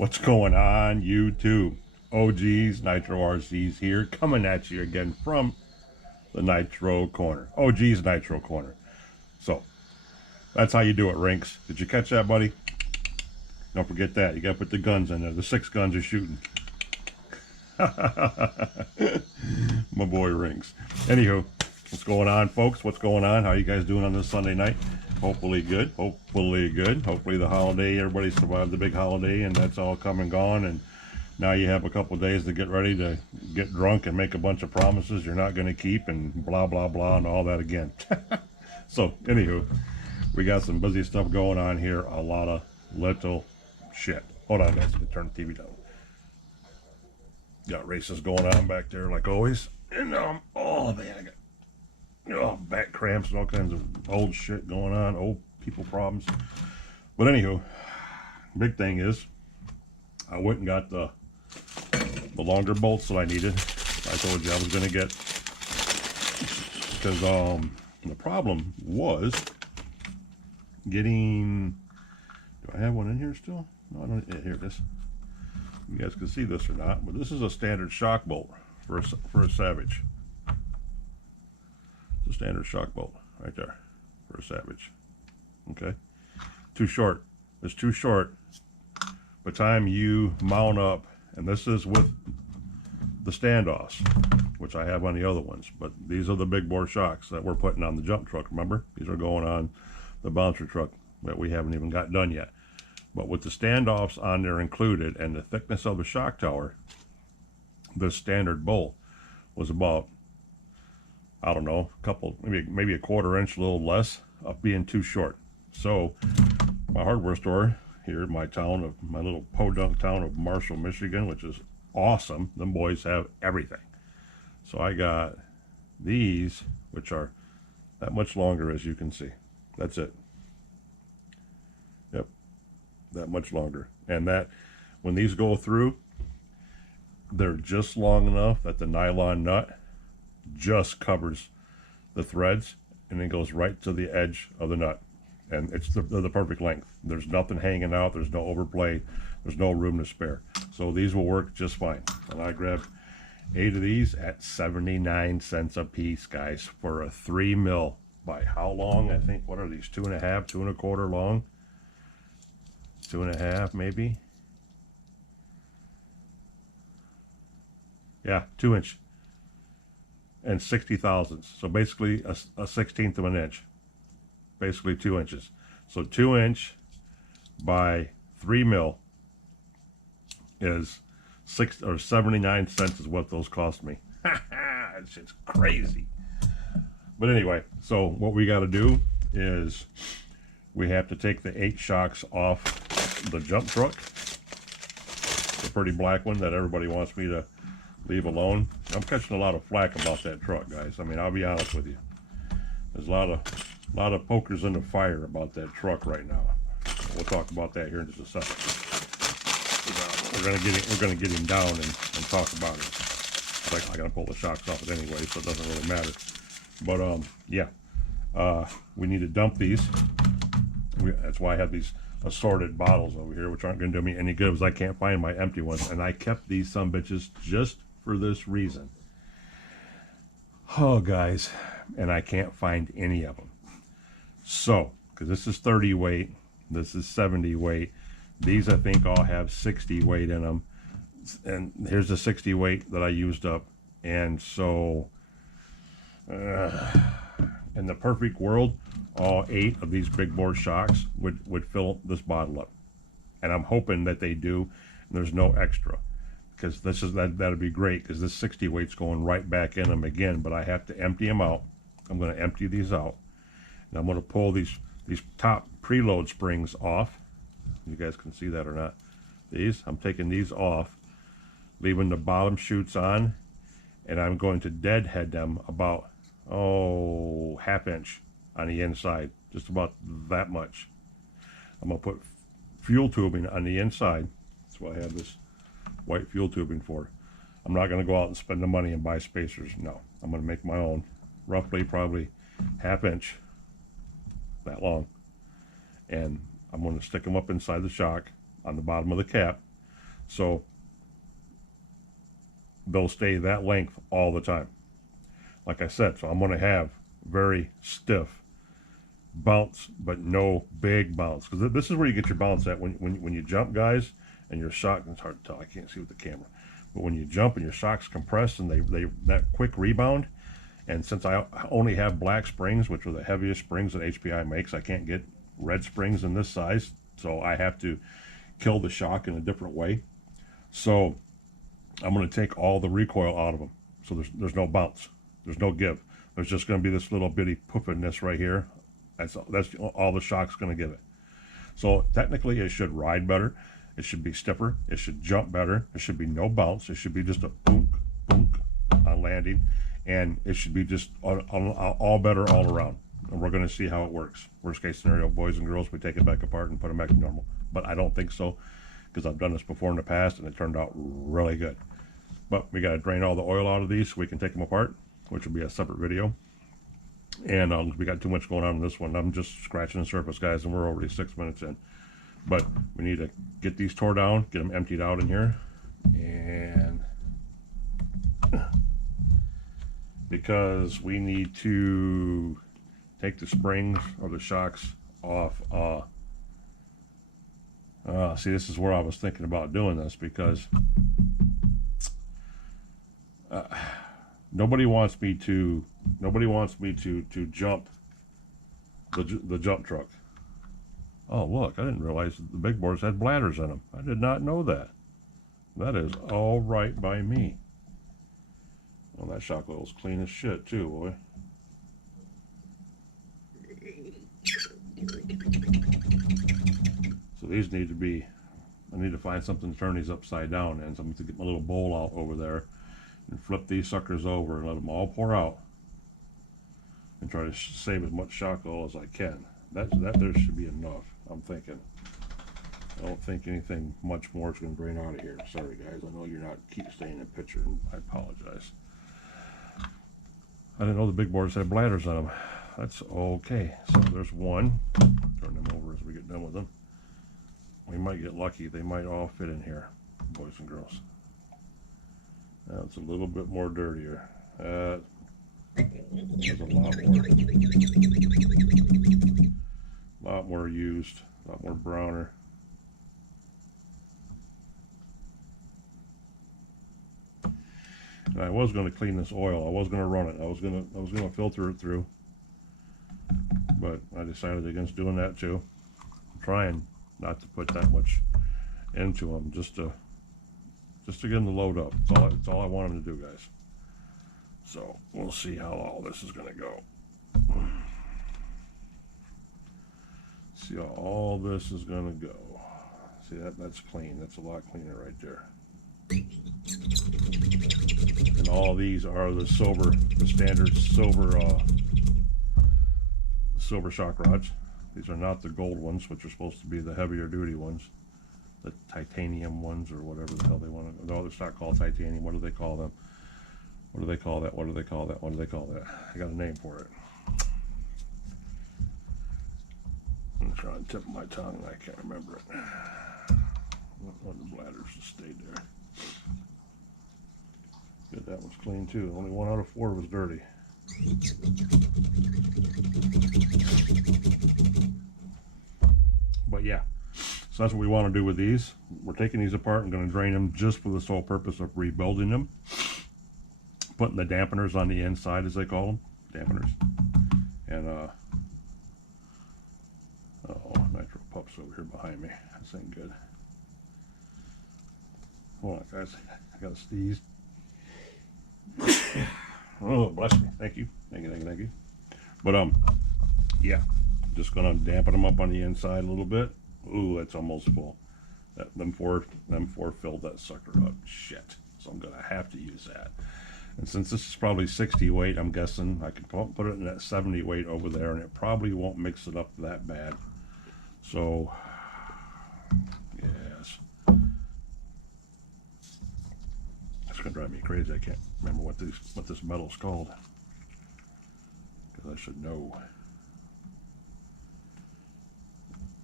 What's going on, YouTube? OG's Nitro RC's here, coming at you again from the Nitro Corner. OG's Nitro Corner. So, that's how you do it, Rinks. Did you catch that, buddy? Don't forget that. You gotta put the guns in there. The 6 guns are shooting. My boy Rinks. Anywho, what's going on, folks? What's going on? How you guys doing on this Sunday night? Hopefully good. Hopefully good. Hopefully the holiday, everybody survived the big holiday and that's all come and gone, and now you have a couple of days to get ready to get drunk and make a bunch of promises you're not going to keep and blah blah blah and all that again. So anywho, we got some busy stuff going on here. A lot of little shit. Hold on, guys. Let me turn the TV down. Got races going on back there like always, and oh man, I got back cramps and all kinds of old shit going on, old people problems. But anywho, big thing is I went and got the longer bolts that I needed. I told you I was going to get, because the problem was getting, do I have one in here still? No, I don't. Yeah, here it is. You guys can see this or not, but this is a standard shock bolt for a Savage. It's a standard shock bolt right there for a Savage. Okay, too short. It's too short. By the time you mount up, and this is with the standoffs, which I have on the other ones, but these are the big bore shocks that we're putting on the jump truck. Remember, these are going on the bouncer truck that we haven't even got done yet. But with the standoffs on there included and the thickness of the shock tower, this standard bolt was about, I don't know, a couple, maybe a quarter-inch, a little less, of being too short. So my hardware store here in my town of my little podunk town of Marshall, Michigan, which is awesome. Them boys have everything. So I got these, which are that much longer, as you can see. That's it. Yep, that much longer. And that when these go through, they're just long enough that the nylon nut just covers the threads and it goes right to the edge of the nut. And it's the perfect length. There's nothing hanging out. There's no overplay. There's no room to spare. So these will work just fine. And I grabbed 8 of these at 79 cents a piece, guys, for a 3 mil. By how long? I think, what are these? 2.5, 2.25 long? 2.5 maybe? Yeah, 2 inch. And 60 thousandths. So basically a 1/16 of an inch. Basically 2 inches. So 2 inch by 3 mil is 79 cents is what those cost me. That shit's crazy. But anyway, so what we got to do is we have to take the 8 shocks off the jump truck, the pretty black one that everybody wants me to leave alone. I'm catching a lot of flack about that truck, guys. I mean, I'll be honest with you. There's a lot of pokers in the fire about that truck right now. We'll talk about that here in just a second. We're gonna get him down and talk about it. Like, I gotta pull the shocks off it anyway, so it doesn't really matter. But yeah, we need to dump these. That's why I have these assorted bottles over here, which aren't gonna do me any good because I can't find my empty ones. And I kept these sumbitches just for this reason. Oh, guys, and I can't find any of them. So, because this is 30 weight, this is 70 weight. These I think all have 60 weight in them. And here's the 60 weight that I used up. And so, in the perfect world, all 8 of these big bore shocks would fill this bottle up. And I'm hoping that they do, and there's no extra. Because that'd be great, because this 60 weight's going right back in them again, but I have to empty them out. I'm going to empty these out. And I'm going to pull these top preload springs off. You guys can see that or not. I'm taking these off, leaving the bottom chutes on, and I'm going to deadhead them about, ½ inch on the inside, just about that much. I'm going to put fuel tubing on the inside. That's what I have this white fuel tubing for. I'm not going to go out and spend the money and buy spacers. No, I'm going to make my own, roughly probably ½ inch, that long, and I'm going to stick them up inside the shock on the bottom of the cap, So they'll stay that length all the time. Like I said, so I'm going to have very stiff bounce, but no big bounce, because this is where you get your bounce at when you jump, guys, and your shock. It's hard to tell. I can't see with the camera, but when you jump and your shocks compress and they that quick rebound. And since I only have black springs, which are the heaviest springs that HPI makes, I can't get red springs in this size, so I have to kill the shock in a different way. So I'm going to take all the recoil out of them. So there's no bounce, there's no give. There's just going to be this little bitty poofiness right here. That's all the shock's going to give it. So technically it should ride better. It should be stiffer. It should jump better. There should be no bounce. It should be just a boonk, boonk on landing. And it should be just all better all around. And we're going to see how it works. Worst case scenario, boys and girls, we take it back apart and put them back to normal. But I don't think so, because I've done this before in the past and it turned out really good. But we got to drain all the oil out of these so we can take them apart, which will be a separate video. And we got too much going on in this one. I'm just scratching the surface, guys, and we're already 6 minutes in. But we need to get these tore down, get them emptied out in here, and because we need to take the springs or the shocks off. See, this is where I was thinking about doing this, because nobody wants me to jump the jump truck. Oh, look, I didn't realize the big boards had bladders in them. I did not know that. That is all right by me. Well, that shock oil's clean as shit too, boy. So these need to be, I need to find something to turn these upside down in. So I'm going to get my little bowl out over there and flip these suckers over and let them all pour out and try to save as much shock oil as I can. That there should be enough, I'm thinking. I don't think anything much more is going to drain out of here. Sorry guys, I know you're not keep staying in picture, and I apologize. I didn't know the big boards had bladders on them. That's okay. So there's one. Turn them over as we get done with them. We might get lucky. They might all fit in here, boys and girls. Now it's a little bit more dirtier. There's a lot more used, a lot more browner. And I was going to clean this oil. I was going to run it. I was going to filter it through, but I decided against doing that too. I'm trying not to put that much into them, just to get them to load up. That's all I want them to do, guys. So we'll see how all this is going to go. See how all this is going to go. See that's clean. That's a lot cleaner right there. And all these are the silver, the standard silver shock rods. These are not the gold ones, which are supposed to be the heavier duty ones, the titanium ones, or whatever the hell they want to. No, it's not called titanium. What do they call them? What do they call that? What do they call that? What do they call that? I got a name for it. I'm trying to tip my tongue. I can't remember it. One of the bladders just stayed there. Good, that one's clean too. Only 1 out of 4 was dirty. But yeah, so that's what we want to do with these. We're taking these apart and going to drain them just for the sole purpose of rebuilding them. Putting the dampeners on the inside, as they call them, dampeners. And oh, Nitro pups over here behind me. This ain't good. Hold on, guys. I got a sneeze. Oh, bless me. Thank you. Thank you, thank you, thank you. But yeah, just gonna dampen them up on the inside a little bit. Ooh, that's almost full. Them four filled that sucker up. Shit. So I'm gonna have to use that. And since this is probably 60 weight, I'm guessing I can put it in that 70 weight over there, and it probably won't mix it up that bad. So yes, it's gonna drive me crazy. I can't remember what this metal's called, because I should know.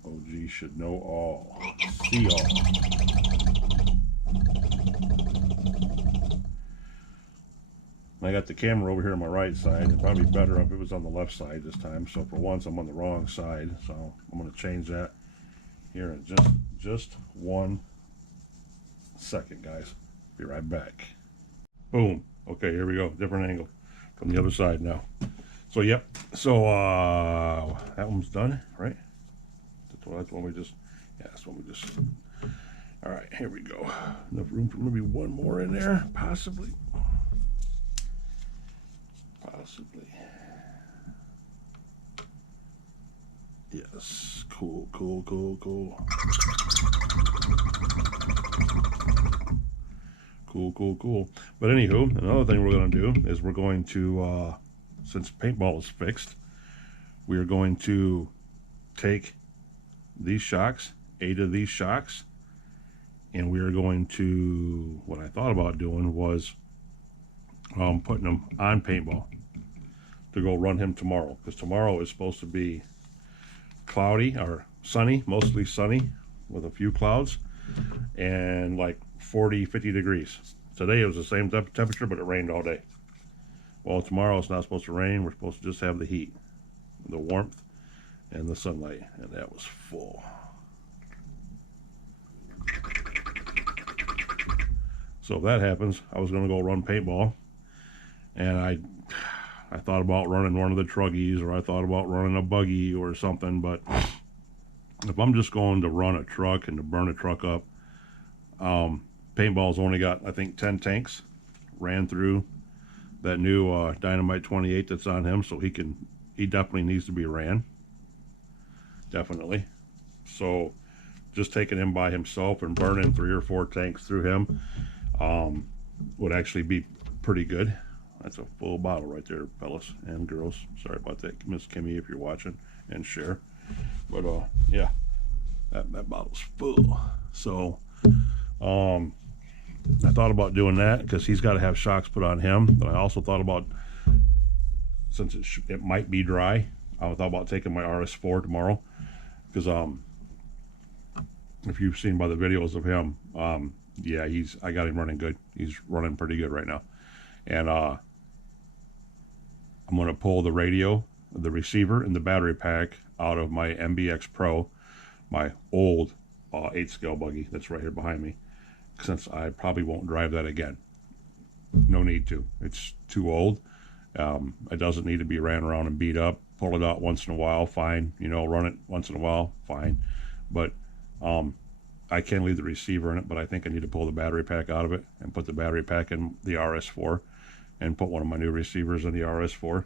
OG should know all, see all. I got the camera over here on my right side. It'd probably be better if it was on the left side this time. So for once, I'm on the wrong side. So I'm going to change that here in just 1 second, guys. Be right back. Boom. Okay, here we go. Different angle from the other side now. So yep. So that one's done, right? That's one we just. Yeah, that's one we just. All right, here we go. Enough room for maybe one more in there, possibly. Possibly. Yes. Cool, cool, cool, cool. Cool, cool, cool. But anywho, another thing we're going to do is we're going to, since paintball is fixed, we are going to take these shocks, 8 of these shocks, and we are going to, what I thought about doing was putting them on paintball to go run him tomorrow, because tomorrow is supposed to be cloudy or sunny, mostly sunny with a few clouds, and like 40-50 degrees. Today it was the same temperature, but it rained all day. Well, tomorrow it's not supposed to rain. We're supposed to just have the heat, the warmth, and the sunlight, and that was full. So if that happens, I was going to go run paintball, and I thought about running one of the truggies, or I thought about running a buggy or something, but if I'm just going to run a truck and to burn a truck up, paintball's only got, I think, 10 tanks. Ran through that new Dynamite 28 that's on him, so he definitely needs to be ran. Definitely. So just taking him by himself and burning 3 or 4 tanks through him would actually be pretty good. That's a full bottle right there, fellas and girls. Sorry about that, Miss Kimmy, if you're watching, and share. But yeah, that bottle's full. So I thought about doing that because he's got to have shocks put on him. But I also thought about, since it might be dry, I thought about taking my RS4 tomorrow, because if you've seen by the videos of him, yeah, I got him running good. He's running pretty good right now. And I'm going to pull the radio, the receiver, and the battery pack out of my MBX Pro, my old 8-scale buggy that's right here behind me, since I probably won't drive that again. No need to. It's too old. It doesn't need to be ran around and beat up. Pull it out once in a while, fine. You know, run it once in a while, fine. But I can leave the receiver in it, but I think I need to pull the battery pack out of it and put the battery pack in the RS4 and put one of my new receivers in the RS4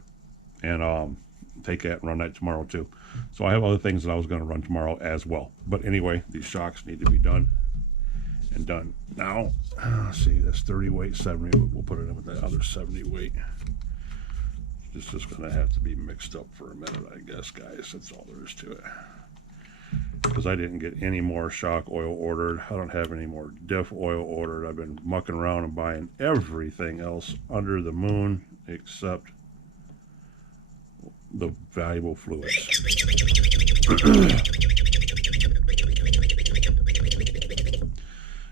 and take that and run that tomorrow too. So I have other things that I was going to run tomorrow as well. But anyway, these shocks need to be done and done. Now, let's see, that's 30 weight, 70. We'll put it in with that other 70 weight. This is going to have to be mixed up for a minute, I guess, guys. That's all there is to it. Because I didn't get any more shock oil ordered. I don't have any more diff oil ordered. I've been mucking around and buying everything else under the moon except the valuable fluids.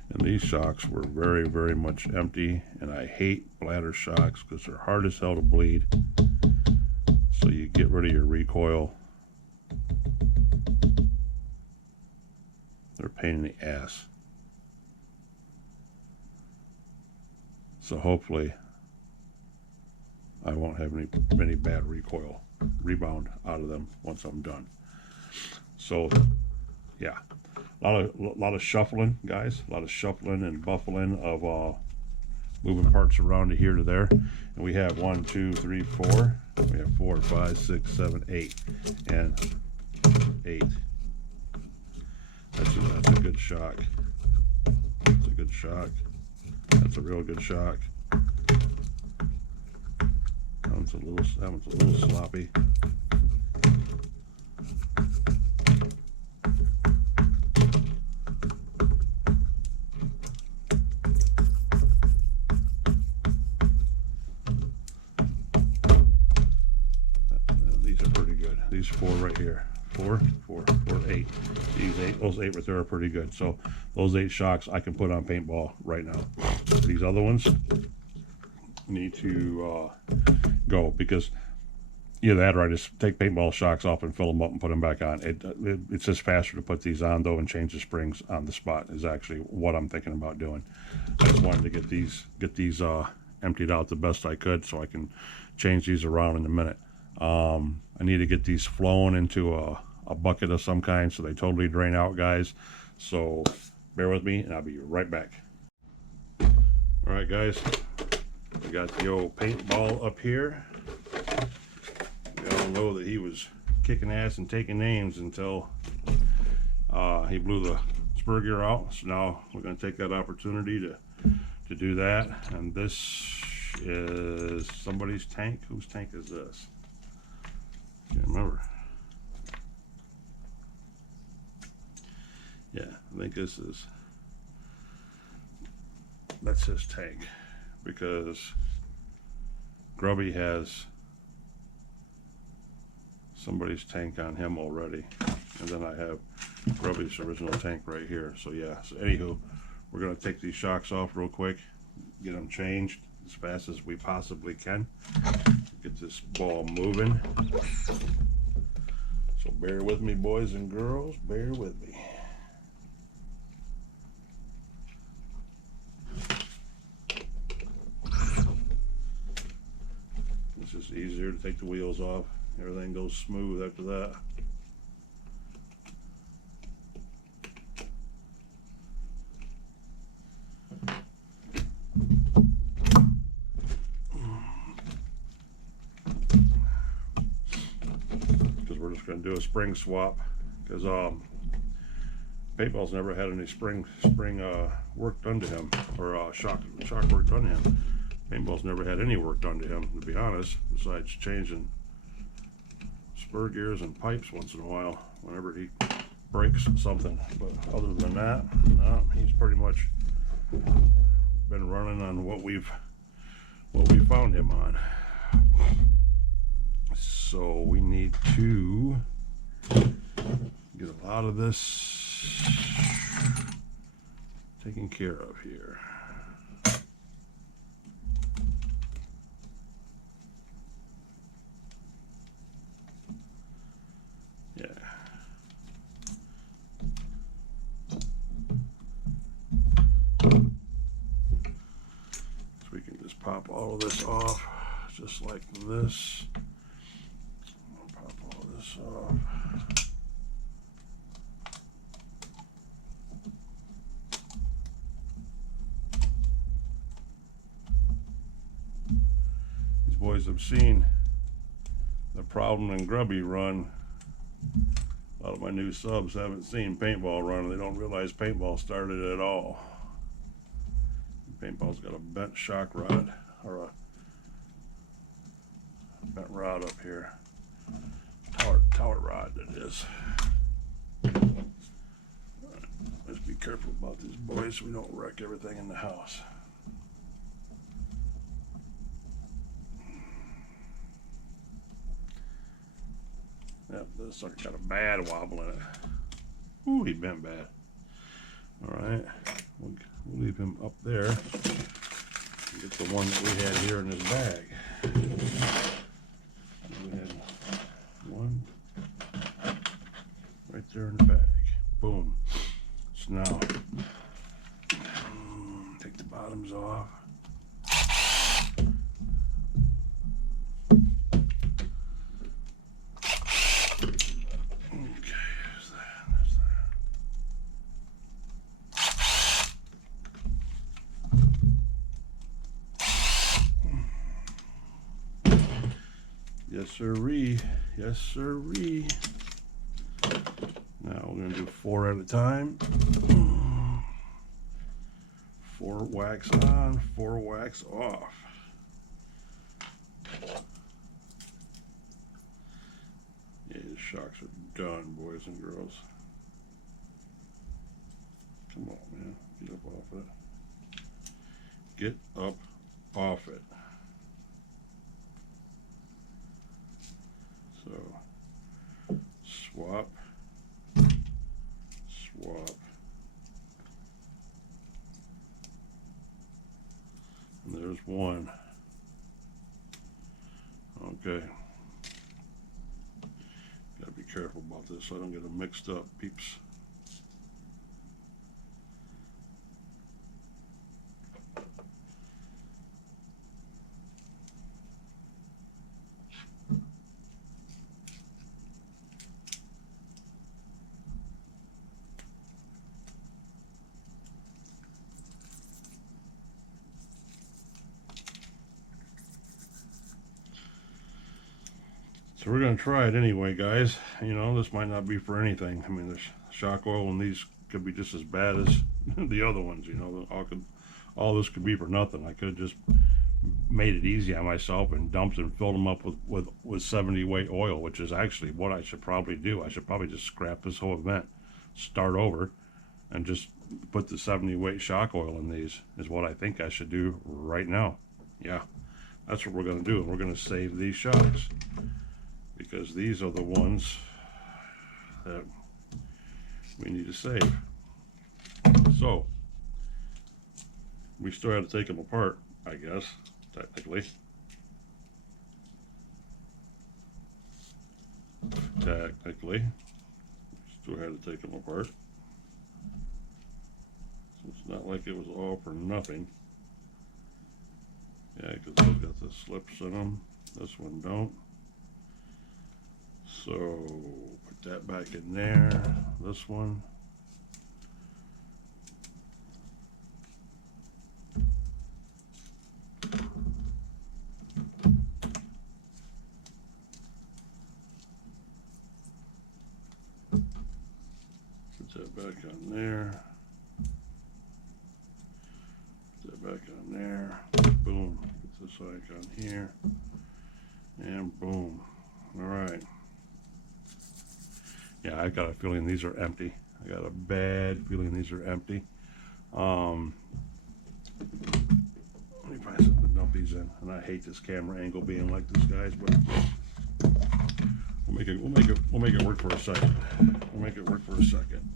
And these shocks were very, very much empty, and I hate bladder shocks because they're hard as hell to bleed. So you get rid of your recoil. They're a pain in the ass. So hopefully I won't have any bad recoil rebound out of them once I'm done. So yeah, a lot of shuffling, guys. A lot of shuffling and buffling of moving parts around to here to there. And we have 1, 2, 3, 4. We have 4, 5, 6, 7, 8, and 8. That's a good shock. That's a good shock. That's a real good shock. That one's a little sloppy. These are pretty good. These 4 right here. 4, 8. Those 8 right there are pretty good. So those 8 shocks I can put on paintball right now. These other ones, need to go, because either that or I just take paintball shocks off and fill them up and put them back on. It's just faster to put these on though and change the springs on the spot is actually what I'm thinking about doing. I just wanted to get these emptied out the best I could so I can change these around in a minute. I need to get these flown into a bucket of some kind so they totally drain out, guys. So bear with me and I'll be right back. All right, guys, we got the old paintball up here. We all know that he was kicking ass and taking names until he blew the spur gear out. So now we're going to take that opportunity to do that. And this is somebody's tank. Whose tank is this? Can't remember. Yeah, I think that's his tank, because Grubby has somebody's tank on him already, and then I have Grubby's original tank right here. So yeah, so anywho, we're gonna take these shocks off real quick, get them changed as fast as we possibly can, get this ball moving. So bear with me, boys and girls, bear with me. It's just easier to take the wheels off. Everything goes smooth after that. Because we're just going to do a spring swap, because Paintball's never had any spring work done to him, or shock work done to him. Paintball's never had any work done to him, to be honest, besides changing spur gears and pipes once in a while whenever he breaks something. But other than that, no, he's pretty much been running on what we found him on. So we need to get a lot of this taken care of here. Pop all of this off, just like this. Pop all of this off. These boys have seen the problem in Grubby run. A lot of my new subs haven't seen Paintball run, and they don't realize Paintball started it all. Paintball's got a bent shock rod, or a bent rod up here. Tower rod, that is. Right, let's be careful about these boys so we don't wreck everything in the house. Yep, this sucker got a bad wobble in it. Ooh, he bent bad. Alright, we'll leave him up there. Get the one that we had here in his bag. We had one right there in the bag. Boom. So now, take the bottoms off. Yes, sirree. Yes, sirree. Now we're going to do 4 at a time. 4 wax on, 4 wax off. Yeah, the shocks are done, boys and girls. Come on, man. Get up off it. Get up off it. So, swap, swap, and there's one. Okay. Gotta be careful about this so I don't get them mixed up, peeps. So we're going to try it anyway, guys. You know, this might not be for anything. I mean, the shock oil and these could be just as bad as the other ones. You know, all this could be for nothing. I could have just made it easy on myself and dumped and filled them up with 70 weight oil, which is actually what I should probably do. I should probably just scrap this whole event, start over, and just put the 70 weight shock oil in these, is what I think I should do right now. Yeah, that's what we're going to do. And we're going to save these shocks, because these are the ones that we need to save. So we still have to take them apart, I guess, technically. Still had to take them apart. So it's not like it was all for nothing. Yeah, because those got the slips in them. This one don't. So put that back in there. This one. Put that back on there. Put that back on there. Boom. Put this icon here. And boom. All right. Yeah, I got a feeling these are empty. I got a bad feeling these are empty. Let me find something to dump these in. And I hate this camera angle being like this, guys, but we'll make it work for a second. We'll make it work for a second.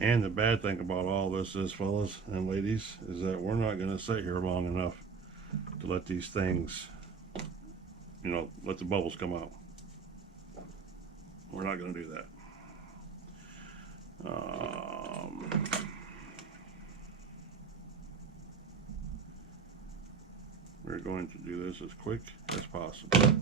And the bad thing about all this is, fellas and ladies, is that we're not going to sit here long enough to let these things, you know, let the bubbles come out. We're not going to do that. We're going to do this as quick as possible.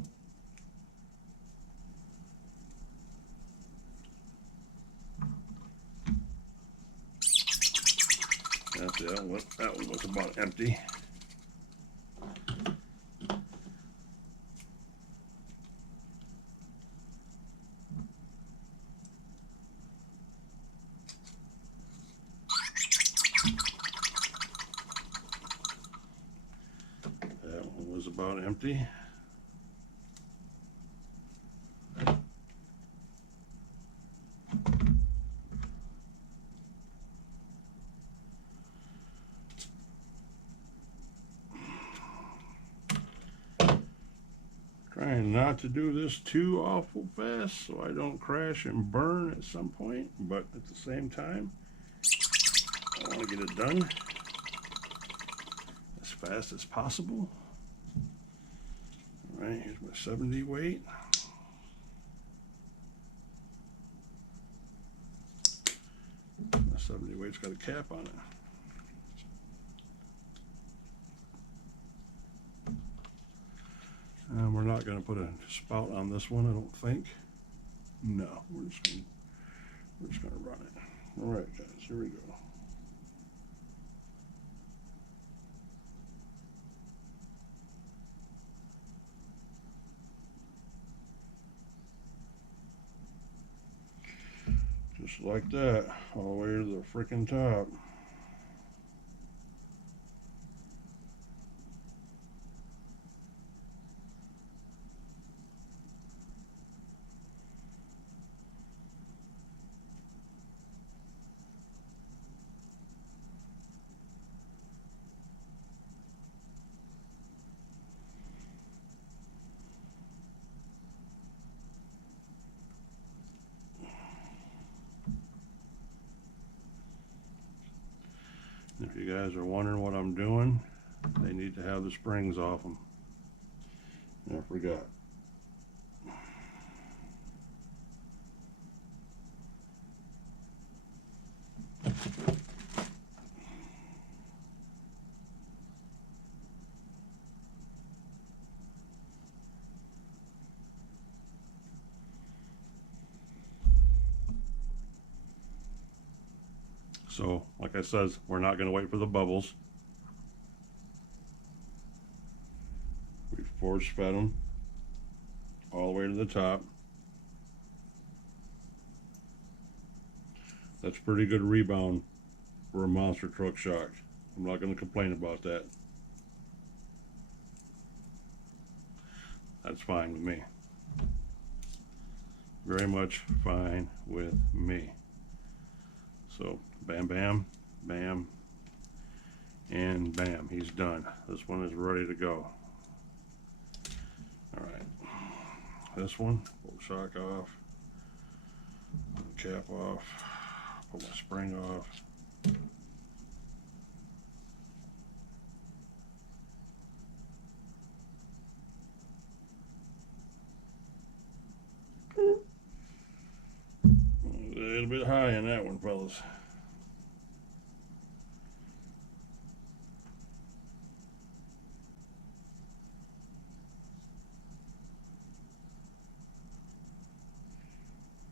That one was about empty. That one was about empty. Trying not to do this too awful fast so I don't crash and burn at some point, but at the same time, I want to get it done as fast as possible. All right, here's my 70 weight. My 70 weight's got a cap on it. And we're not going to put a spout on this one, I don't think. No, we're just going to run it. All right, guys, here we go. Just like that, all the way to the freaking top. If you guys are wondering what I'm doing, they need to have the springs off them. I forgot. So, like I said, we're not going to wait for the bubbles. We force fed them all the way to the top. That's pretty good rebound for a monster truck shock. I'm not going to complain about that. That's fine with me. Very much fine with me. So, bam, bam, bam, and bam. He's done. This one is ready to go. Alright. This one, pull the shock off. Pull the cap off. Pull my spring off. A little bit high on that one, fellas.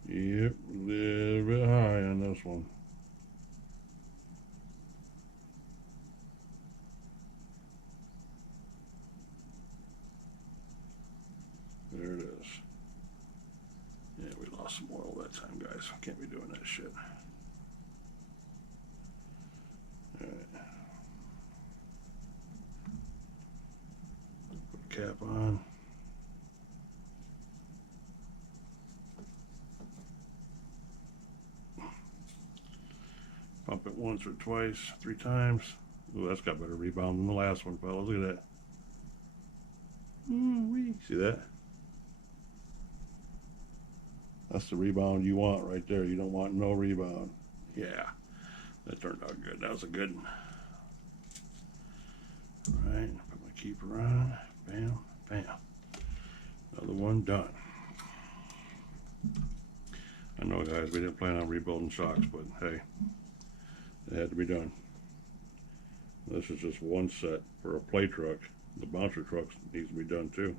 Yep, a little bit high on this one. There it is. Yeah, we lost some oil that time, guys. Can't be doing that shit. Alright. Put the cap on. Pump it once or twice, 3 times. Ooh, that's got better rebound than the last one, fellas. Look at that. See that? That's the rebound you want right there. You don't want no rebound. Yeah, that turned out good. That was a good one. All right, put my keeper on. Bam, bam. Another one done. I know, guys, we didn't plan on rebuilding shocks, but hey, it had to be done. This is just one set for a play truck. The bouncer truck needs to be done too.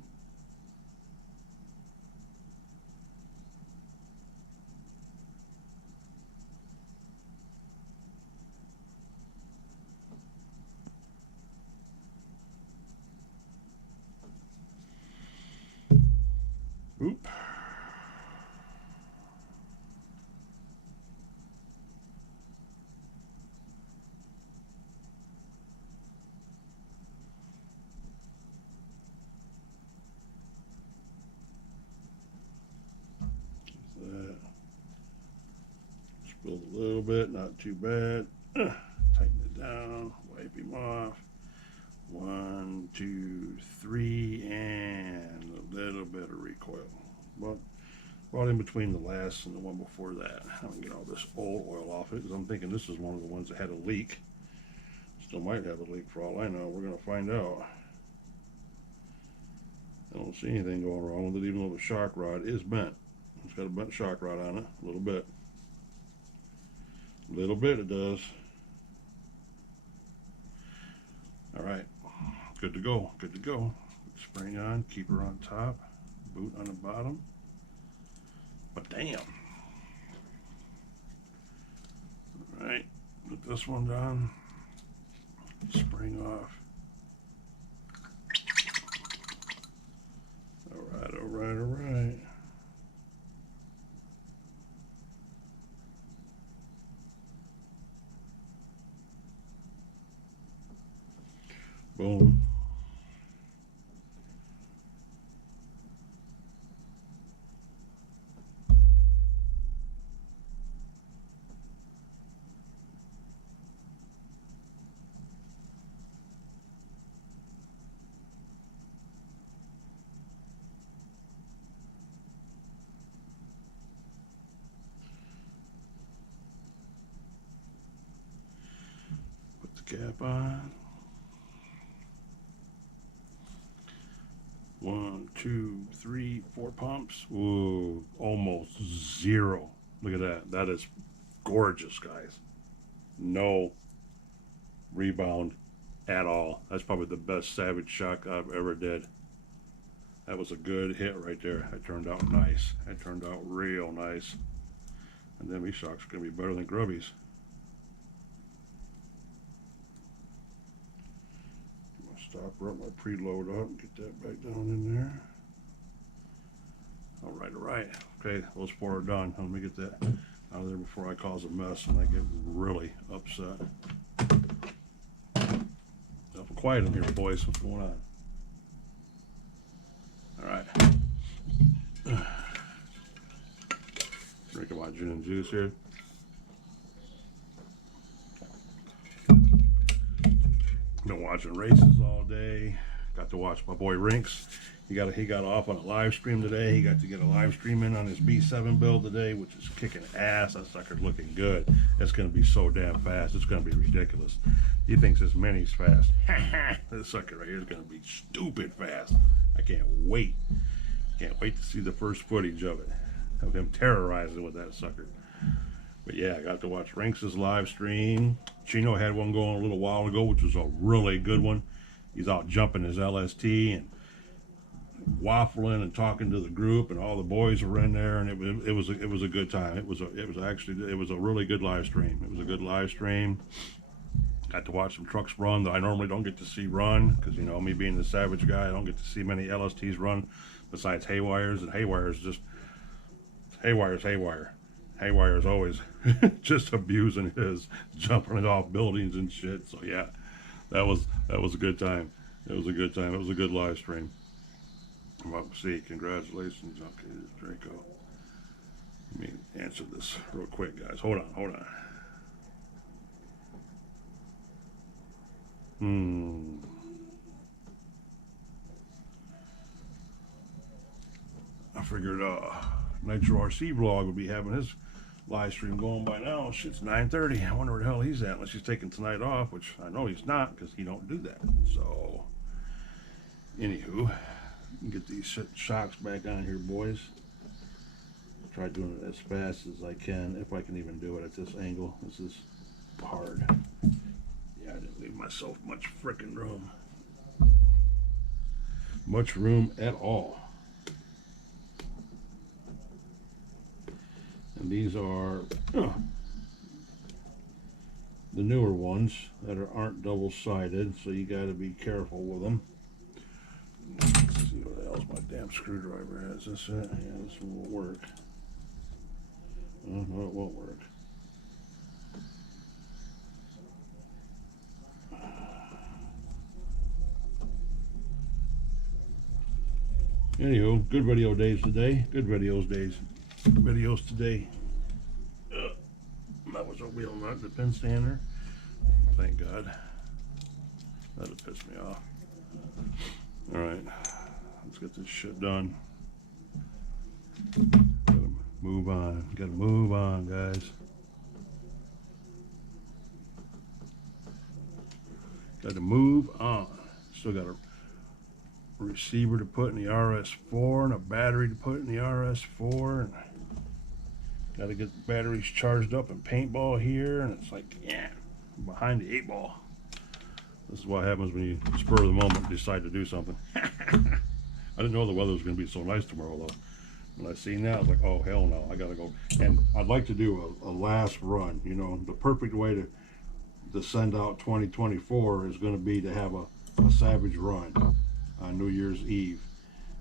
Oop. That. Spilled a little bit, not too bad. Tighten it down, wipe him off. 1, 2, 3, and a little bit of recoil. But about in between the last and the one before that. I'm gonna get all this old oil off it because I'm thinking this is one of the ones that had a leak. Still might have a leak for all I know. We're gonna find out. I don't see anything going wrong with it, even though the shock rod is bent. It's got a bent shock rod on it, a little bit. A little bit it does. All right. Good to go, good to go. Spring on, keeper on top, boot on the bottom. But damn. All right, put this one down, spring off. All right, all right, all right. Boom. cap on. 1, 2, 3, 4 pumps. Ooh, almost 0. Look at that. That is gorgeous, guys. No rebound at all. That's probably the best Savage Shock I've ever did. That was a good hit right there. That turned out nice. That turned out real nice. And then these shocks are going to be better than Grubby's. Stop her up, my preload up, and get that back down in there. All right. Okay, those 4 are done. Let me get that out of there before I cause a mess and I get really upset. Quiet in here, boys. What's going on? All right. Drinking my gin and juice here. Been watching races all day. Got to watch my boy Rinks. He got off on a live stream today. He got to get a live stream in on his B7 build today, which is kicking ass. That sucker's looking good. It's going to be so damn fast. It's going to be ridiculous. He thinks his mini's fast. This sucker right here is going to be stupid fast. I can't wait. Can't wait to see the first footage of it. Of him terrorizing with that sucker. But yeah, I got to watch Rinks' live stream. Chino had one going a little while ago, which was a really good one. He's out jumping his LST and waffling and talking to the group, and all the boys were in there, and it was a good time. It was a really good live stream. It was a good live stream. Got to watch some trucks run that I normally don't get to see run, because, you know, me being the Savage guy, I don't get to see many LSTs run besides Haywires, and Haywire's just Haywire. Haywire's always just abusing his, jumping it off buildings and shit. So yeah, that was a good time. It was a good time. It was a good live stream. Well, see, congratulations. Okay, Draco. Let me answer this real quick, guys. Hold on. I figured Nitro RC vlog would be having his live stream going by now. Shit's 9:30. I wonder where the hell he's at, unless he's taking tonight off, which I know he's not, because he don't do that. So, anywho, get these shocks back on here, boys. Try doing it as fast as I can, if I can even do it at this angle. This is hard. Yeah, I didn't leave myself much frickin' room. Much room at all. And these are the newer ones that aren't double-sided, so you got to be careful with them. Let's see what else my damn screwdriver has. This it? Yeah, this one will work. No, it won't work. Anywho, good video days today. Good videos today. That was a wheel nut, the pin stander. Thank God. That'll piss me off. Alright, let's get this shit done. Gotta move on, guys. Gotta move on. Still got a receiver to put in the RS4 and a battery to put in the RS4, and got to get the batteries charged up in Paintball here, and it's like, yeah, behind the 8 ball. This is what happens when you spur of the moment decide to do something. I didn't know the weather was going to be so nice tomorrow, though. When I see now, I was like, oh hell no, I gotta go. And I'd like to do a last run. You know, the perfect way to send out 2024 is going to be to have a Savage run on New Year's Eve.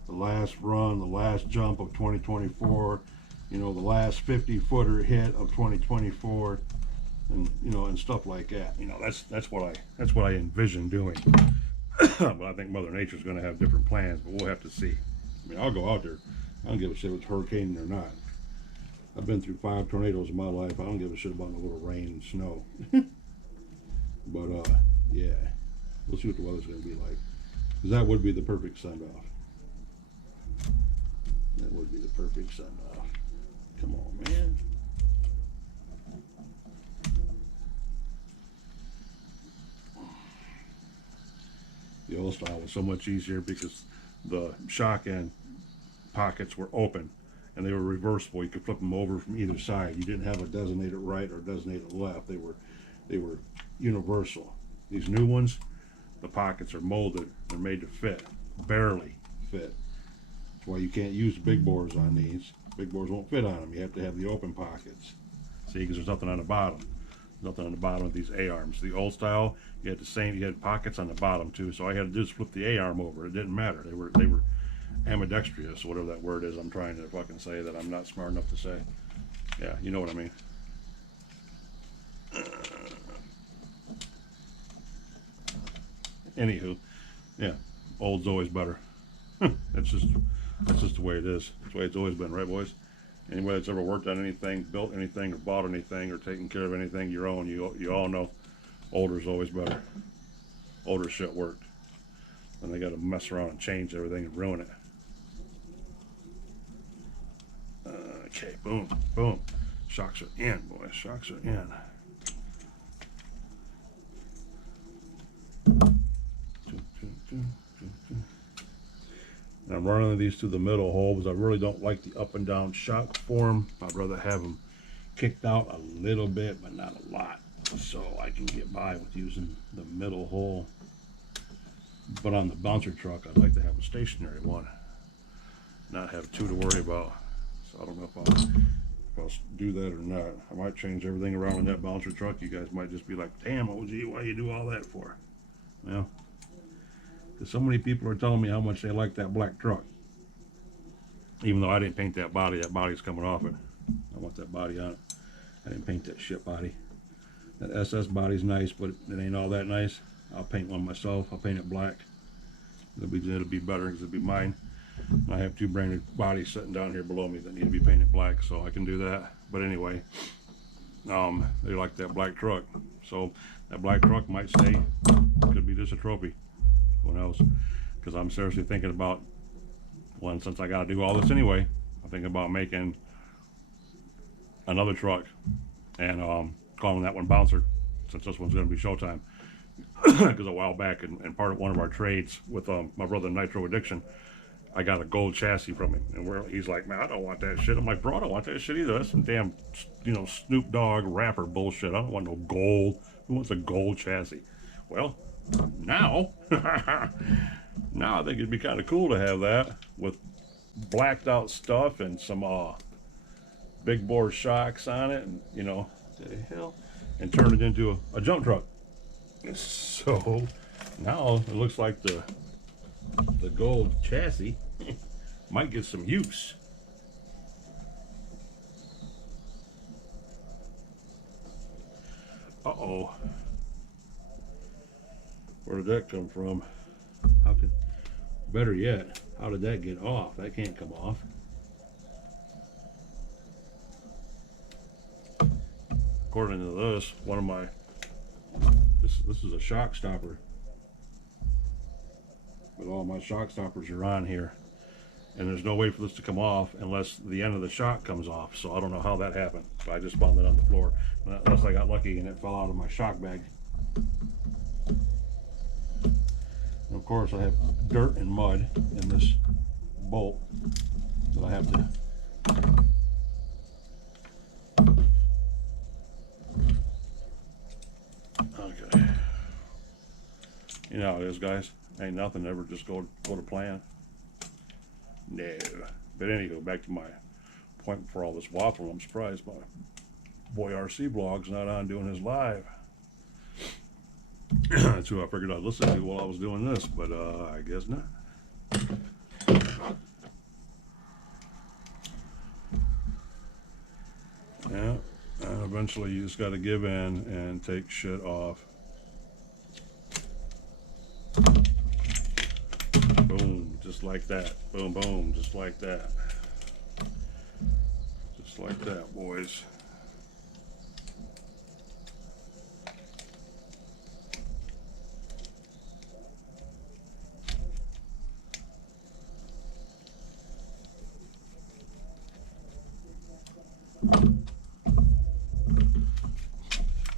The last run, the last jump of 2024, you know, the last 50-footer hit of 2024, and you know, and stuff like that. You know, that's what I envision doing. But I think Mother Nature's going to have different plans, but we'll have to see. I mean, I'll go out there. I don't give a shit if it's hurricaning or not. I've been through 5 tornadoes in my life. I don't give a shit about a little rain and snow. But yeah, we'll see what the weather's going to be like. Because that would be the perfect send-off. That would be the perfect send-off. Come on, man. The old style was so much easier because the shock end pockets were open and they were reversible. You could flip them over from either side. You didn't have a designated right or designated left. They were universal. These new ones, the pockets are molded. They're made to fit, barely fit. That's why you can't use big bores on these. Big bores won't fit on them. You have to have the open pockets. See, because there's nothing on the bottom. Nothing on the bottom of these A-arms. The old style, you had the same. You had pockets on the bottom too. So all I had to do is flip the A-arm over. It didn't matter. They were ambidextrous, whatever that word is I'm trying to fucking say that I'm not smart enough to say. Yeah, you know what I mean. Anywho, yeah, old's always better. That's just the way it is. That's the way it's always been, right, boys? Anybody that's ever worked on anything, built anything, or bought anything, or taken care of anything your own, you all know older's always better. Older shit worked. And they got to mess around and change everything and ruin it. Okay, boom, boom. Shocks are in, boys. Shocks are in. And I'm running these through the middle hole because I really don't like the up and down shock form. I'd rather have them kicked out a little bit, but not a lot, so I can get by with using the middle hole. But on the bouncer truck, I'd like to have a stationary one, not have two to worry about. So I don't know if I'll do that or not. I might change everything around in that bouncer truck. You guys might just be like, damn, OG, why you do all that for? Well, because so many people are telling me how much they like that black truck. Even though I didn't paint that body's coming off it. I want that body on it. I didn't paint that shit body. That SS body's nice, but it ain't all that nice. I'll paint one myself. I'll paint it black. It'll be better because it'll be mine. I have two branded bodies sitting down here below me that need to be painted black, so I can do that. But anyway, they like that black truck, so that black truck might stay. Could be just a trophy. Who knows? Because I'm seriously thinking about, well, since I got to do all this anyway, I'm thinking about making another truck and calling that one Bouncer, since this one's going to be Showtime. Because a while back, and part of one of our trades with my brother Nitro Addiction, I got a gold chassis from him, and he's like, man, I don't want that shit. I'm like, bro, I don't want that shit either. That's some damn, Snoop Dogg rapper bullshit. I don't want no gold. Who wants a gold chassis? Well, now I think it'd be kind of cool to have that with blacked out stuff and some big bore shocks on it, and the hell, and turn it into a jump truck. So now it looks like the gold chassis might get some use. Uh-oh. Where did that come from? Better yet, how did that get off? That can't come off. According to this, this is a shock stopper. But all my shock stoppers are on here. And there's no way for this to come off unless the end of the shock comes off. So I don't know how that happened. But I just found it on the floor. Unless I got lucky and it fell out of my shock bag. And of course I have dirt and mud in this bolt that I have to okay. You know how it is, guys. Ain't nothing ever just go to plan. No. But anyway, back to my point before all this waffle. I'm surprised my boy RC Blog's not on doing his live. That's who I figured I'd listen to while I was doing this, but I guess not. Yeah, and eventually you just got to give in and take shit off. Boom, just like that. Boom, boom, just like that. Just like that, boys.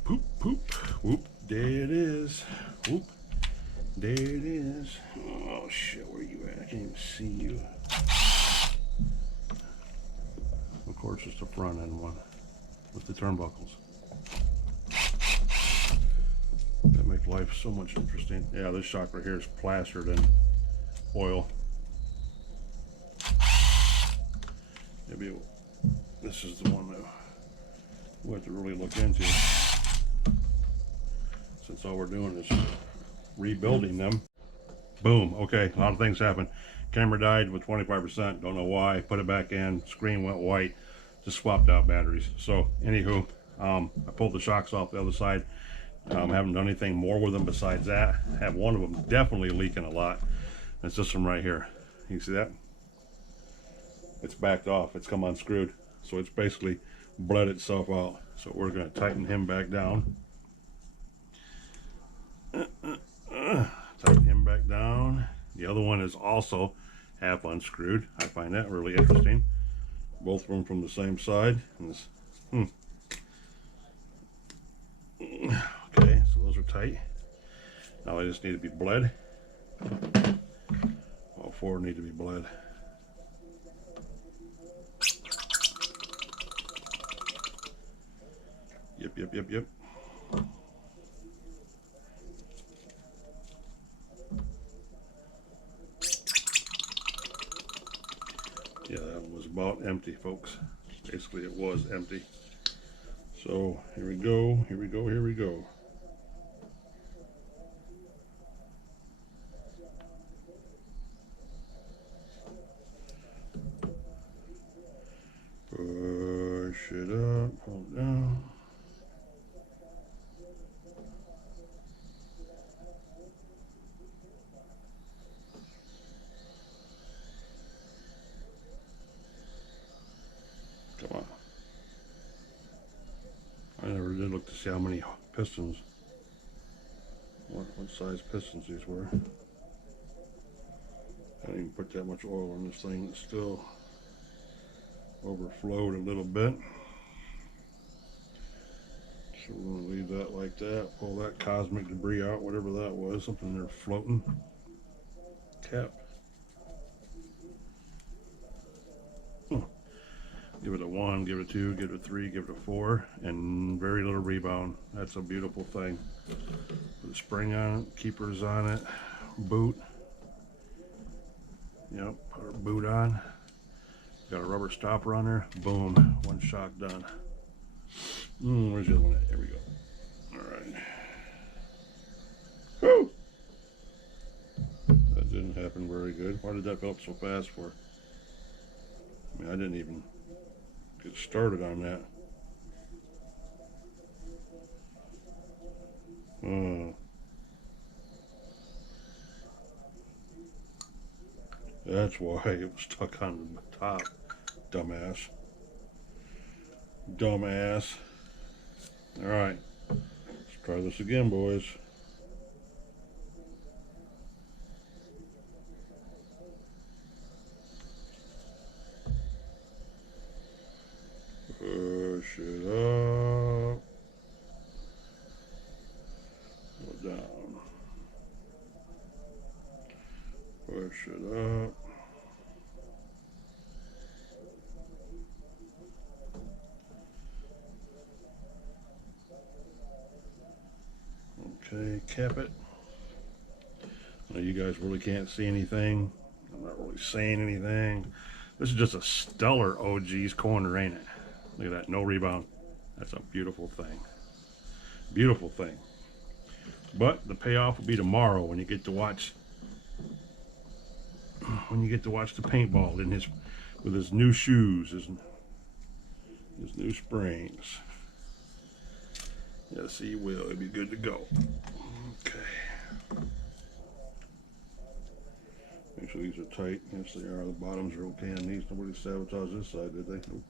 Poop, poop, whoop, there it is. Whoop, There it is. Oh shit, where you at? I can't even see you. Of course, it's the front end one with the turnbuckles. That makes life so much interesting. Yeah, this shock right here is plastered in oil. Maybe this is the one that we'll have to really look into, since all we're doing is rebuilding them. Boom. Okay, a lot of things happened. Camera died with 25%. Don't know why. Put it back in. Screen went white. Just swapped out batteries. So, anywho, I pulled the shocks off the other side. Haven't done anything more with them besides that. Have one of them definitely leaking a lot. It's this one right here. You see that? It's backed off. It's come unscrewed. So it's basically bled itself out. So we're going to tighten him back down. Tighten him back down. The other one is also half unscrewed. I find that really interesting. Both of them from the same side. And this, Okay, so those are tight. Now they just need to be bled. All four need to be bled. Yep. Yeah, that one was about empty, folks. Basically, it was empty. So, here we go. Push it up, hold down. Come on. I never did look to see how many pistons, what size pistons these were. I didn't even put that much oil on this thing. It still overflowed a little bit. So we're going to leave that like that. Pull that cosmic debris out, whatever that was. Something there floating. Cap. Give it a 1, give it a 2, give it a 3, give it a 4, and very little rebound. That's a beautiful thing. Put a spring on it, keepers on it, boot. Yep, put our boot on. Got a rubber stopper on there. Boom, one shock done. Where's the other one at? Here we go. Alright. Woo! That didn't happen very good. Why did that fill up so fast for? I mean, I didn't even get started on that. That's why it was stuck on the top. Dumbass. Alright, let's try this again, boys. Push it up. Go down. Push it up. Okay, cap it. Now you guys really can't see anything. I'm not really saying anything. This is just a stellar OG's corner, ain't it? Look at that, no rebound. That's a beautiful thing. Beautiful thing. But the payoff will be tomorrow when you get to watch the paintball in with his new shoes, his new springs. Yes, he will. It'll be good to go. Okay. Make sure these are tight. Yes, they are. The bottoms are okay on these. Nobody sabotaged this side, did they? Nope.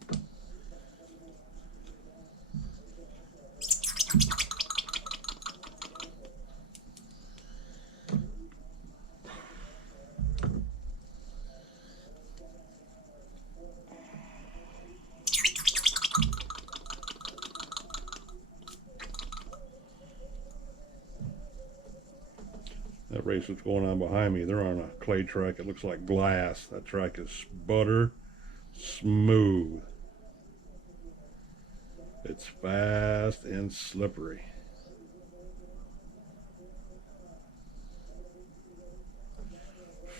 That race that's going on behind me, they're on a clay track. It looks like glass. That track is butter smooth. It's fast and slippery.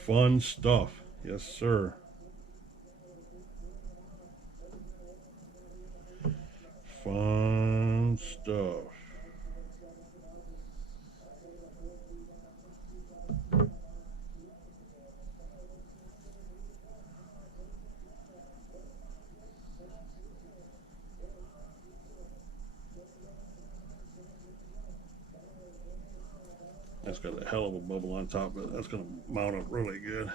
Fun stuff. Yes, sir. Fun stuff. That's got a hell of a bubble on top of it. That's going to mount up really good.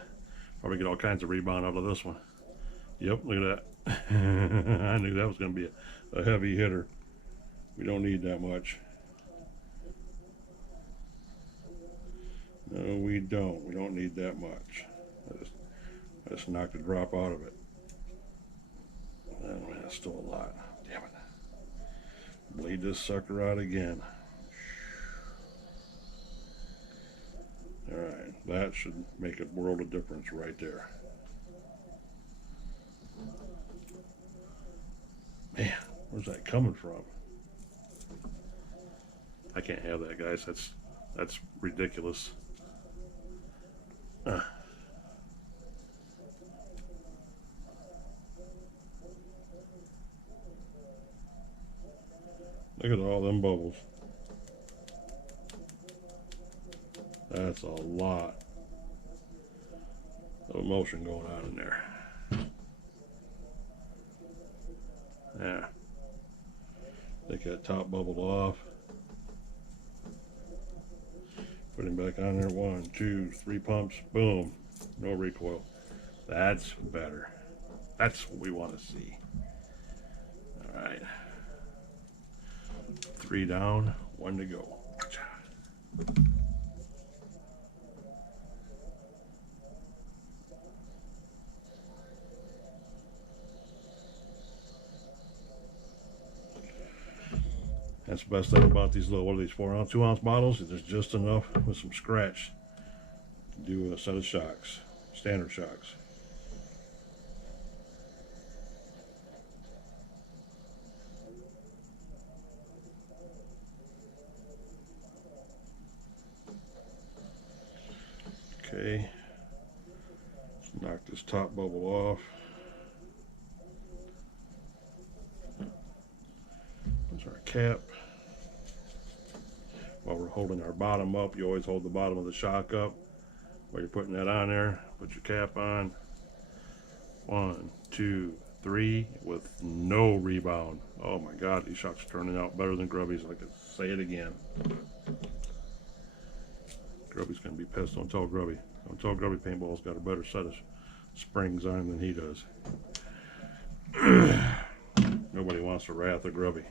Probably get all kinds of rebound out of this one. Yep, look at that. I knew that was going to be a heavy hitter. We don't need that much. No, we don't. We don't need that much. I just knocked a drop out of it. Oh man, that's still a lot. Damn it. Bleed this sucker out again. Alright, that should make a world of difference right there. Man, where's that coming from? I can't have that, guys. That's ridiculous. Look at all them bubbles. That's a lot of emotion going on in there. Yeah. Take that top bubble off. Put him back on there. 1, 2, 3 pumps. Boom. No recoil. That's better. That's what we want to see. All right. 3 down, 1 to go. That's the best thing about these little, what are these, 4-ounce, 2-ounce bottles? There's just enough with some scratch to do a set of shocks, standard shocks. Okay, let's knock this top bubble off. There's our cap. While we're holding our bottom up, you always hold the bottom of the shock up. While you're putting that on there, put your cap on. 1, 2, 3 with no rebound. Oh my God, these shocks are turning out better than Grubby's. I can say it again. Grubby's gonna be pissed. Don't tell Grubby. Don't tell Grubby Paintball's got a better set of springs on him than he does. Nobody wants the wrath of Grubby.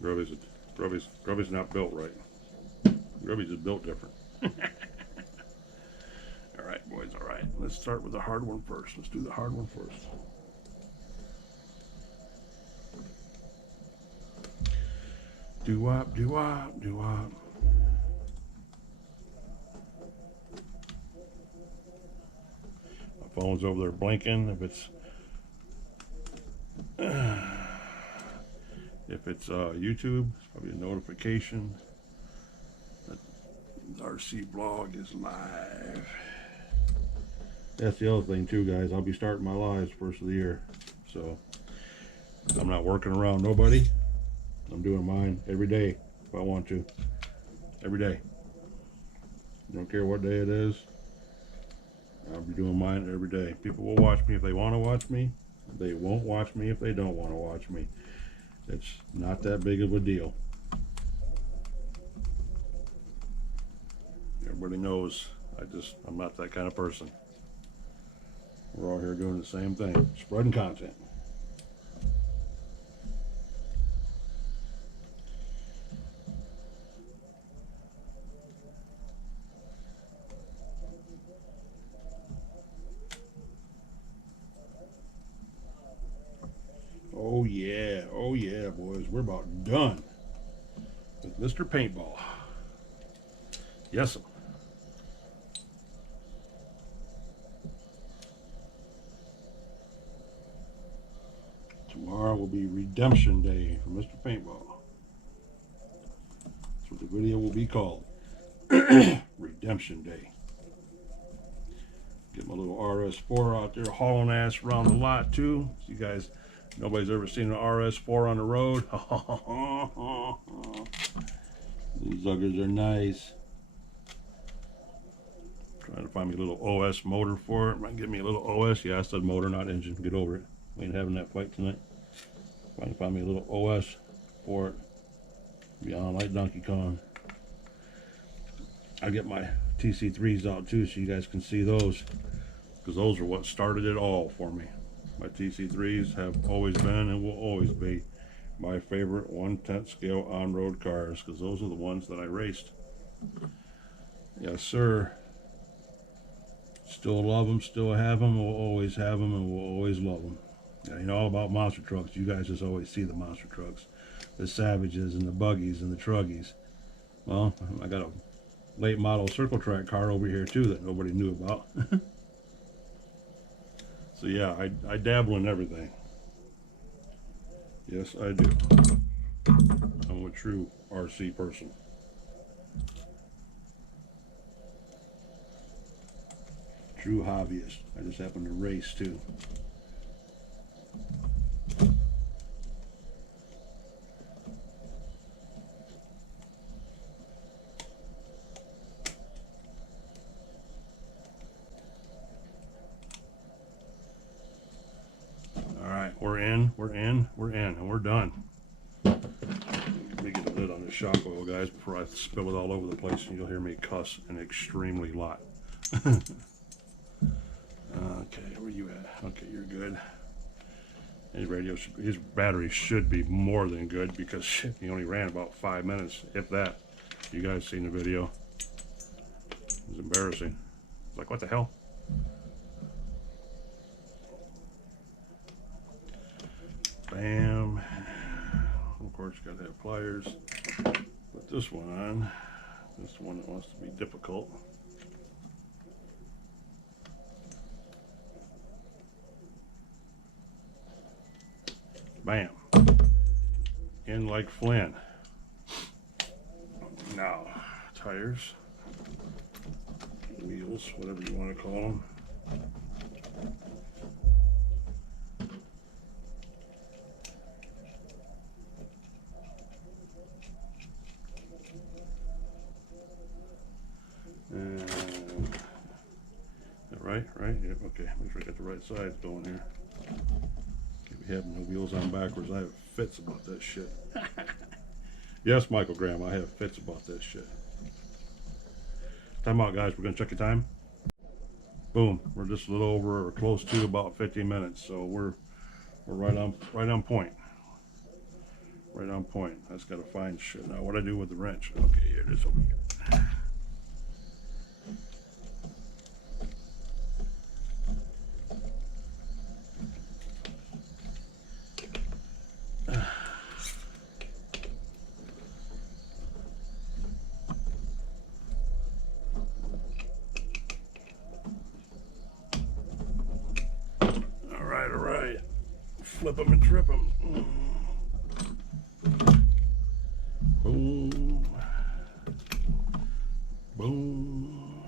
Grubby's not built right. Grubby's just built different. All right, boys. All right. Let's start with the hard one first. Let's do the hard one first. Do-wop, do-wop, do-wop. My phone's over there blinking. If it's YouTube, it's probably a notification that the RC vlog is live. That's the other thing too, guys. I'll be starting my lives first of the year, so I'm not working around nobody. I'm doing mine every day if I want to. Every day. I don't care what day it is. I'll be doing mine every day. People will watch me if they want to watch me. They won't watch me if they don't want to watch me. It's not that big of a deal. Everybody knows I'm not that kind of person. We're all here doing the same thing, spreading content. Oh yeah, boys, we're about done with Mr. Paintball. Yes. Tomorrow will be Redemption Day for Mr. Paintball. That's what the video will be called. Redemption Day. Get my little RS4 out there hauling ass around the lot too. So you guys, nobody's ever seen an RS4 on the road. These suckers are nice. Trying to find me a little OS motor for it. Might give me a little OS. Yeah, I said motor, not engine. Get over it. We ain't having that fight tonight. Trying to find me a little OS for it. Be on like Donkey Kong. I get my TC3s out too, so you guys can see those, because those are what started it all for me. My TC3s have always been and will always be my favorite 1/10 scale on-road cars, because those are the ones that I raced. Yes, sir. Still love them, still have them, will always have them, and will always love them. Yeah, you know all about monster trucks. You guys just always see the monster trucks, the Savages and the buggies and the truggies. Well, I got a late model circle track car over here too that nobody knew about. So yeah, I dabble in everything. Yes, I do. I'm a true RC person. True hobbyist. I just happen to race too. We're in, and we're done. Let me get the lid on the shock oil, guys, before I spill it all over the place, and you'll hear me cuss an extremely lot. Okay, where you at? Okay, you're good. His battery should be more than good, because shit, he only ran about 5 minutes, if that. You guys seen the video? It was embarrassing. It's like, what the hell? Bam. Of course, you gotta have pliers. Put this one on. This one that wants to be difficult. Bam. In like Flynn. Now, tires, wheels, whatever you want to call them. Right? Yeah, okay. Make sure I got the right sides going here. Can't be having the wheels on backwards. I have fits about that shit. Yes, Michael Graham, I have fits about that shit. Time out, guys. We're gonna check your time. Boom. We're just a little over or close to about 50 minutes, so we're right on point. Right on point. I just gotta find shit. Now, what I do with the wrench? Okay, here it is over here. All right. Flip them and trip them. Boom. Boom.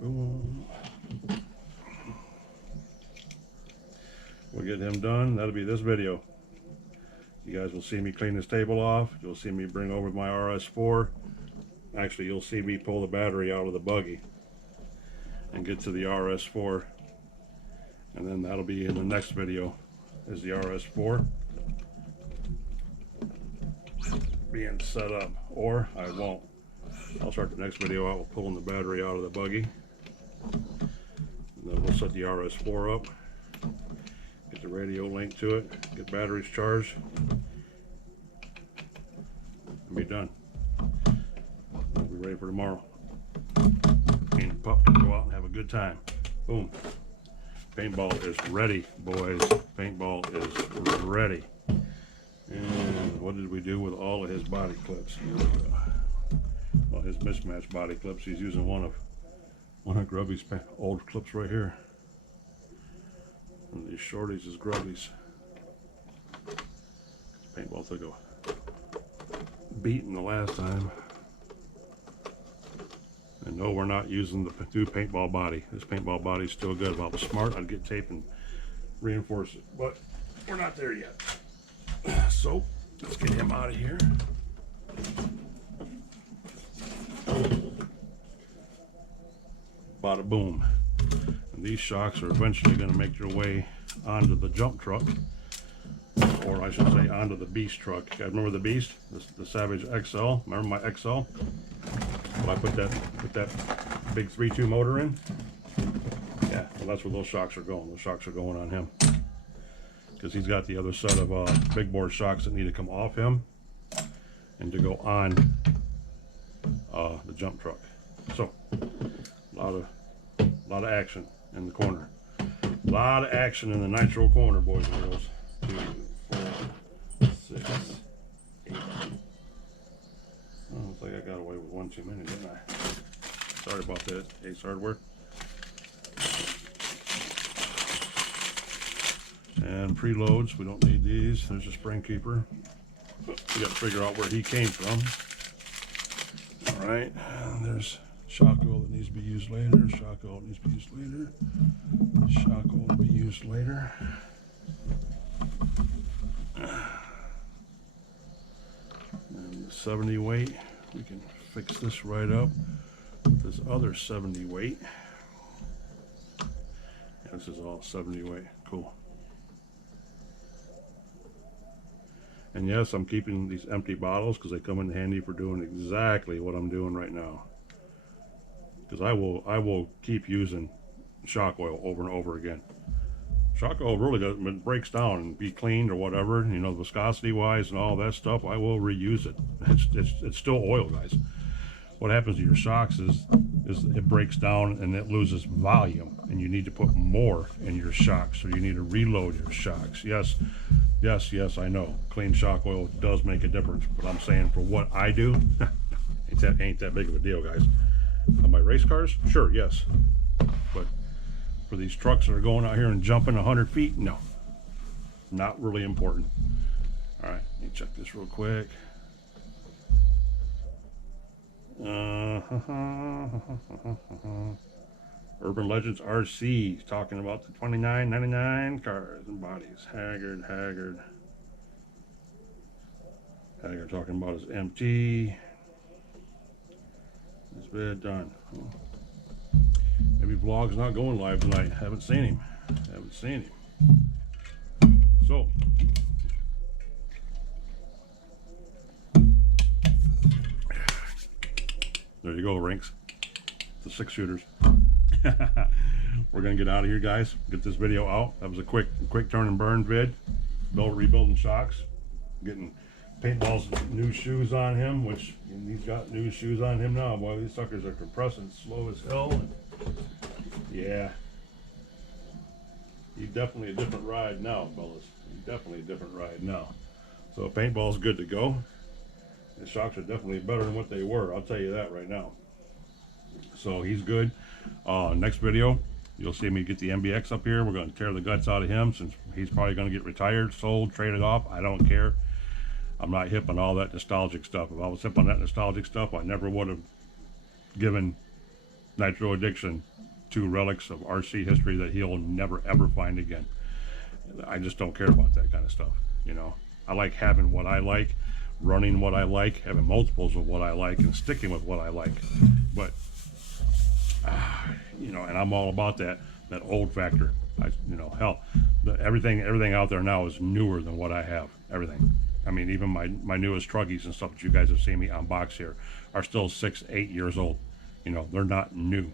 Boom. We'll get him done. That'll be this video. You guys will see me clean this table off. You'll see me bring over my RS4. Actually, you'll see me pull the battery out of the buggy and get to the RS4. And then that'll be in the next video, is the RS4 being set up. Or I won't. I'll start the next video out with pulling the battery out of the buggy. And then we'll set the RS4 up, get the radio linked to it, get batteries charged, and be done. We'll be ready for tomorrow. Me and the pup can go out and have a good time. Boom. Paintball is ready, boys. Paintball is ready. And what did we do with all of his body clips? Well, his mismatched body clips. He's using one of Grubby's old clips right here. And these shorties is Grubby's. Paintball took a beating the last time. And no, we're not using the new paintball body. This paintball body is still good. If I was smart, I'd get tape and reinforce it. But we're not there yet. So let's get him out of here. Bada boom. And these shocks are eventually going to make their way onto the jump truck, or I should say onto the Beast truck. You guys remember the Beast? The Savage XL? Remember my XL? When I put that big 3.2 motor in? Yeah, well that's where those shocks are going. Those shocks are going on him. Because he's got the other set of big bore shocks that need to come off him and to go on the jump truck. So, a lot of action in the corner. A lot of action in the Nitro corner, boys and girls. 2, 4, 6, 8. Oh, looks like I got away with one too many, didn't I? Sorry about that, Ace Hardware. And preloads, we don't need these. There's a spring keeper. We got to figure out where he came from. All right, there's shock oil that needs to be used later. Shock oil needs to be used later. Shock oil to be used later. And the 70 weight, we can fix this right up with this other 70 weight. Yeah, this is all 70 weight. Cool. And yes, I'm keeping these empty bottles because they come in handy for doing exactly what I'm doing right now. Because I will keep using shock oil over and over again. Shock oil really does, when it breaks down and be cleaned or whatever, you know, viscosity wise and all that stuff, I will reuse it. It's still oil, guys. What happens to your shocks is it breaks down and it loses volume, and you need to put more in your shocks, so you need to reload your shocks. Yes, I know clean shock oil does make a difference, but I'm saying for what I do, ain't that big of a deal, guys. On my race cars, sure, yes, but for these trucks that are going out here and jumping 100 feet, no, not really important. All right, let me check this real quick. Urban Legends RC talking about the $29.99 cars and bodies. Haggard talking about his MT. This bit done. Maybe vlog's not going live tonight. Haven't seen him. So there you go, Rinks. The 6-shooters. We're gonna get out of here, guys. Get this video out. That was a quick turn and burn vid. Rebuilding shocks. Getting Paintball's new shoes on him, which he's got new shoes on him now. Boy, these suckers are compressing slow as hell. Yeah. He's definitely a different ride now, fellas. He's definitely a different ride now. So Paintball's good to go. The shocks are definitely better than what they were. I'll tell you that right now. So he's good. Next video, you'll see me get the MBX up here. We're going to tear the guts out of him, since he's probably going to get retired, sold, traded off. I don't care. I'm not hip on all that nostalgic stuff. If I was hip on that nostalgic stuff, I never would have given Nitro Addiction 2 relics of RC history that he'll never ever find again. I just don't care about that kind of stuff. You know, I like having what I like, running what I like, having multiples of what I like, and sticking with what I like. But you know, and I'm all about that old factor. You know, hell, everything out there now is newer than what I have. Everything. I mean, even my newest truckies and stuff that you guys have seen me unbox here are still 6, 8 years old. You know, they're not new,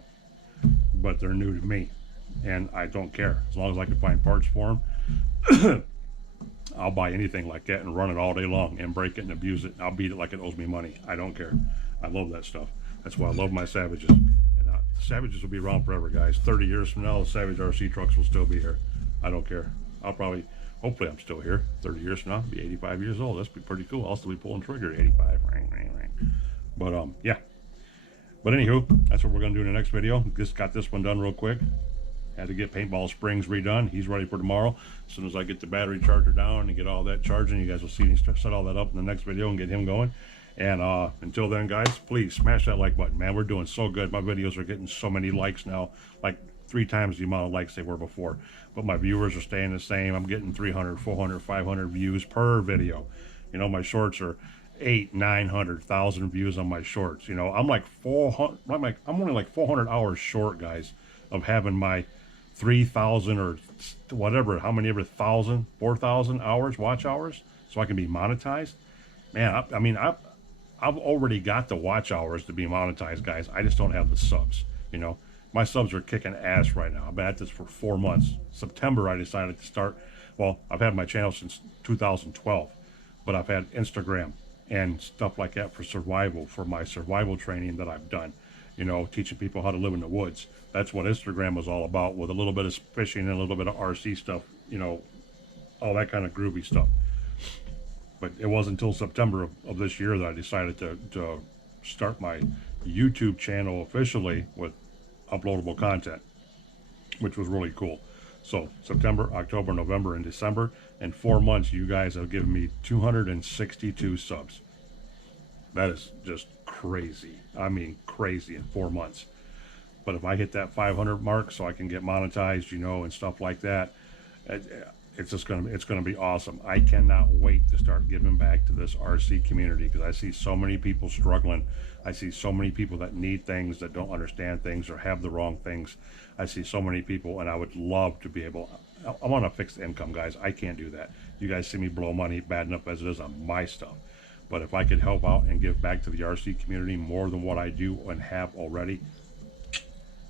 but they're new to me, and I don't care. As long as I can find parts for them, I'll buy anything like that and run it all day long and break it and abuse it. I'll beat it like it owes me money. I don't care. I love that stuff. That's why I love my Savages. And Savages will be around forever, guys. 30 years from now, the Savage RC trucks will still be here. I don't care. Hopefully I'm still here. 30 years from now, I'll be 85 years old. That's be pretty cool. I'll still be pulling trigger at 85. But yeah. But anywho, that's what we're gonna do in the next video. Just got this one done real quick. Had to get Paintball Springs redone. He's ready for tomorrow. As soon as I get the battery charger down and get all that charging, you guys will see me set all that up in the next video and get him going. And until then, guys, please smash that like button, man. We're doing so good. My videos are getting so many likes now, like 3 times the amount of likes they were before. But my viewers are staying the same. I'm getting 300, 400, 500 views per video. You know, my shorts are 800, 900,000 views on my shorts. You know, I'm like 400. I'm only like 400 hours short, guys, of having my 3,000 or whatever, how many ever 1,000, 4,000 hours, watch hours, so I can be monetized. Man, I mean, I've already got the watch hours to be monetized, guys. I just don't have the subs. You know, my subs are kicking ass right now. I've been at this for 4 months. September, I decided to start. Well, I've had my channel since 2012, but I've had Instagram and stuff like that for survival, for my survival training that I've done. You know, teaching people how to live in the woods. That's what Instagram was all about, with a little bit of fishing and a little bit of RC stuff, you know, all that kind of groovy stuff. But it wasn't until September of this year that I decided to start my YouTube channel officially with uploadable content, which was really cool. So September, October, November, and December, in 4 months, you guys have given me 262 subs. That is just crazy. I mean, crazy in 4 months. But if I hit that 500 mark, so I can get monetized, you know, and stuff like that, it's gonna be awesome. I cannot wait to start giving back to this RC community, because I see so many people struggling. I see so many people that need things, that don't understand things, or have the wrong things. I see so many people, and I would love to be able. I'm on a fixed income, guys. I can't do that. You guys see me blow money bad enough as it is on my stuff. But if I could help out and give back to the RC community more than what I do and have already,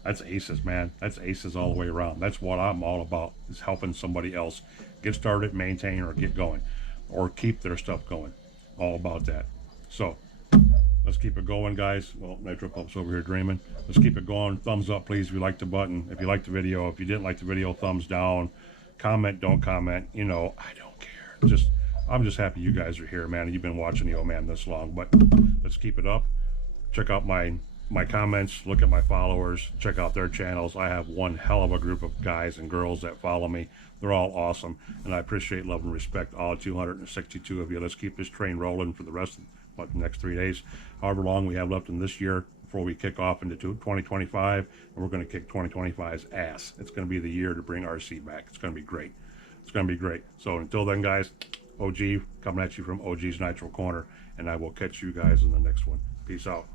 that's aces, man. That's aces all the way around. That's what I'm all about, is helping somebody else get started, maintain, or get going, or keep their stuff going. All about that. So let's keep it going, guys. Well, Nitro Pup's over here dreaming. Let's keep it going. Thumbs up, please, if you like the button. If you like the video. If you didn't like the video, thumbs down. Comment, don't comment. You know, I don't care. I'm just happy you guys are here, man. And you've been watching the old man this long. But let's keep it up. Check out my comments, look at my followers, check out their channels. I have one hell of a group of guys and girls that follow me. They're all awesome, and I appreciate, love, and respect all 262 of you. Let's keep this train rolling for the rest of the next 3 days, however long we have left in this year before we kick off into 2025, and we're going to kick 2025's ass. It's going to be the year to bring RC back. It's going to be great. It's going to be great. So until then, guys, OG coming at you from OG's Nitro Corner, and I will catch you guys in the next one. Peace out.